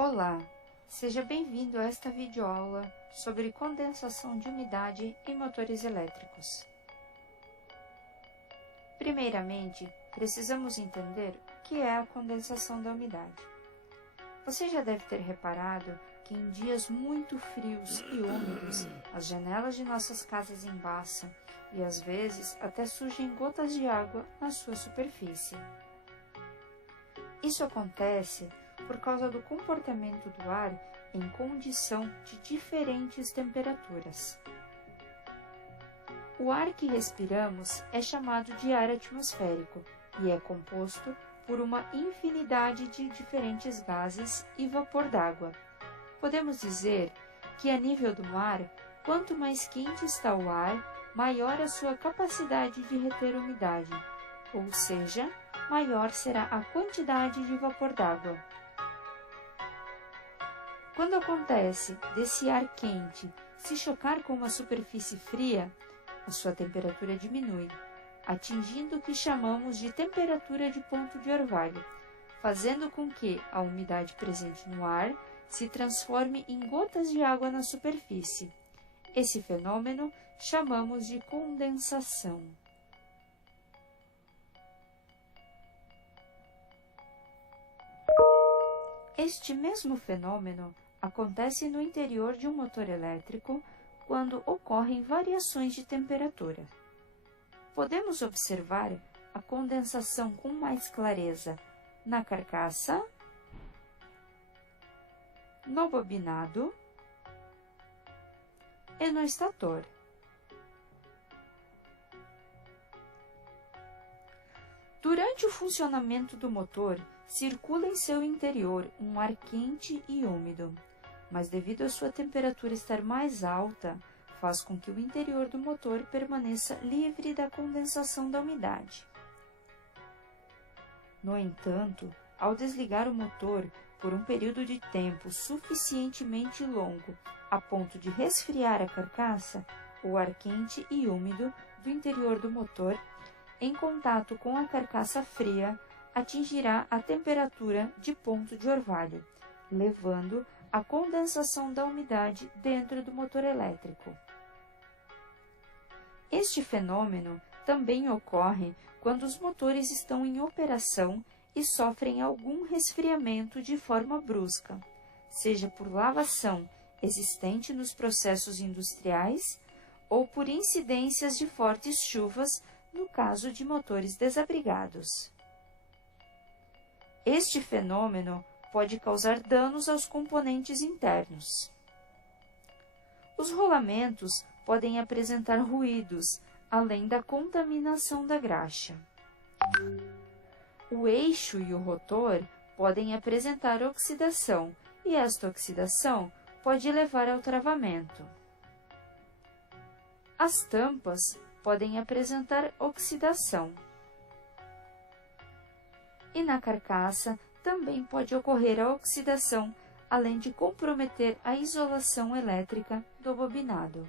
Olá, seja bem-vindo a esta videoaula sobre condensação de umidade em motores elétricos. Primeiramente, precisamos entender o que é a condensação da umidade. Você já deve ter reparado que em dias muito frios e úmidos, as janelas de nossas casas embaçam e às vezes até surgem gotas de água na sua superfície. Isso acontece por causa do comportamento do ar em condição de diferentes temperaturas. O ar que respiramos é chamado de ar atmosférico e é composto por uma infinidade de diferentes gases e vapor d'água. Podemos dizer que, a nível do mar, quanto mais quente está o ar, maior a sua capacidade de reter umidade, ou seja, maior será a quantidade de vapor d'água. Quando acontece desse ar quente se chocar com uma superfície fria, a sua temperatura diminui, atingindo o que chamamos de temperatura de ponto de orvalho, fazendo com que a umidade presente no ar se transforme em gotas de água na superfície. Esse fenômeno chamamos de condensação. Este mesmo fenômeno acontece no interior de um motor elétrico quando ocorrem variações de temperatura. Podemos observar a condensação com mais clareza na carcaça, no bobinado e no estator. Durante o funcionamento do motor, circula em seu interior um ar quente e úmido, mas devido à sua temperatura estar mais alta, faz com que o interior do motor permaneça livre da condensação da umidade. No entanto, ao desligar o motor por um período de tempo suficientemente longo a ponto de resfriar a carcaça, o ar quente e úmido do interior do motor, em contato com a carcaça fria, atingirá a temperatura de ponto de orvalho, levando à condensação da umidade dentro do motor elétrico. Este fenômeno também ocorre quando os motores estão em operação e sofrem algum resfriamento de forma brusca, seja por lavação existente nos processos industriais ou por incidências de fortes chuvas no caso de motores desabrigados. Este fenômeno pode causar danos aos componentes internos. Os rolamentos podem apresentar ruídos, além da contaminação da graxa. O eixo e o rotor podem apresentar oxidação, e esta oxidação pode levar ao travamento. As tampas podem apresentar oxidação. E na carcaça também pode ocorrer a oxidação, além de comprometer a isolação elétrica do bobinado.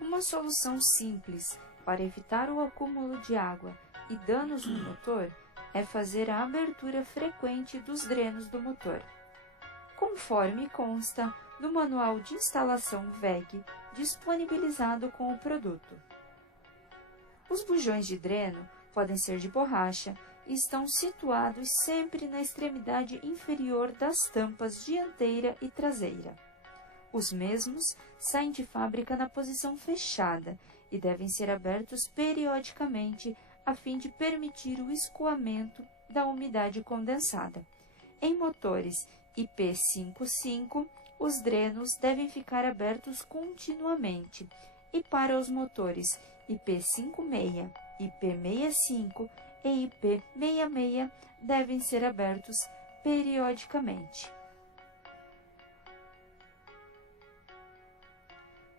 Uma solução simples para evitar o acúmulo de água e danos no motor é fazer a abertura frequente dos drenos do motor, conforme consta no Manual de Instalação VEG disponibilizado com o produto. Os bujões de dreno podem ser de borracha e estão situados sempre na extremidade inferior das tampas dianteira e traseira. Os mesmos saem de fábrica na posição fechada e devem ser abertos periodicamente a fim de permitir o escoamento da umidade condensada. Em motores IP55, os drenos devem ficar abertos continuamente, e para os motores IP56, IP65 e IP66 devem ser abertos periodicamente.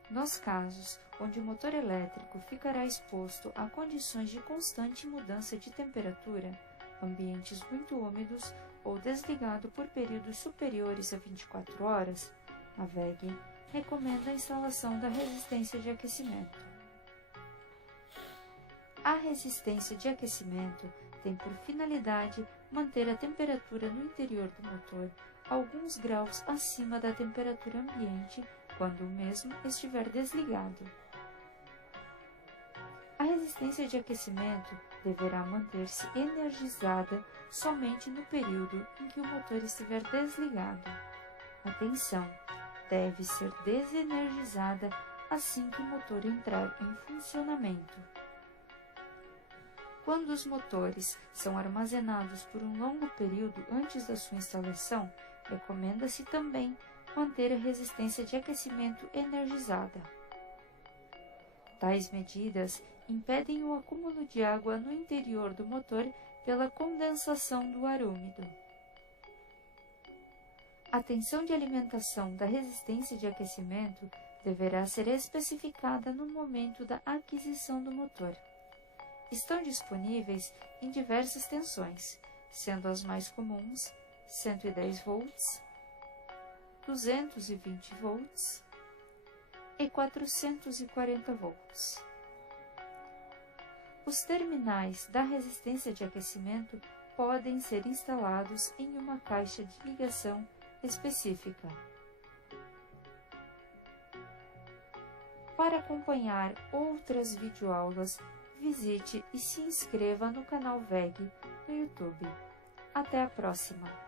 Nos casos onde o motor elétrico ficará exposto a condições de constante mudança de temperatura, ambientes muito úmidos ou desligado por períodos superiores a 24 horas, a VEG recomenda a instalação da resistência de aquecimento. A resistência de aquecimento tem por finalidade manter a temperatura no interior do motor alguns graus acima da temperatura ambiente quando o mesmo estiver desligado. A resistência de aquecimento deverá manter-se energizada somente no período em que o motor estiver desligado. Atenção! Deve ser desenergizada assim que o motor entrar em funcionamento. Quando os motores são armazenados por um longo período antes da sua instalação, recomenda-se também manter a resistência de aquecimento energizada. Tais medidas impedem o acúmulo de água no interior do motor pela condensação do ar úmido. A tensão de alimentação da resistência de aquecimento deverá ser especificada no momento da aquisição do motor. Estão disponíveis em diversas tensões, sendo as mais comuns 110 volts, 220 volts e 440 volts. Os terminais da resistência de aquecimento podem ser instalados em uma caixa de ligação específica. Para acompanhar outras videoaulas, visite e se inscreva no canal VEG no YouTube. Até a próxima!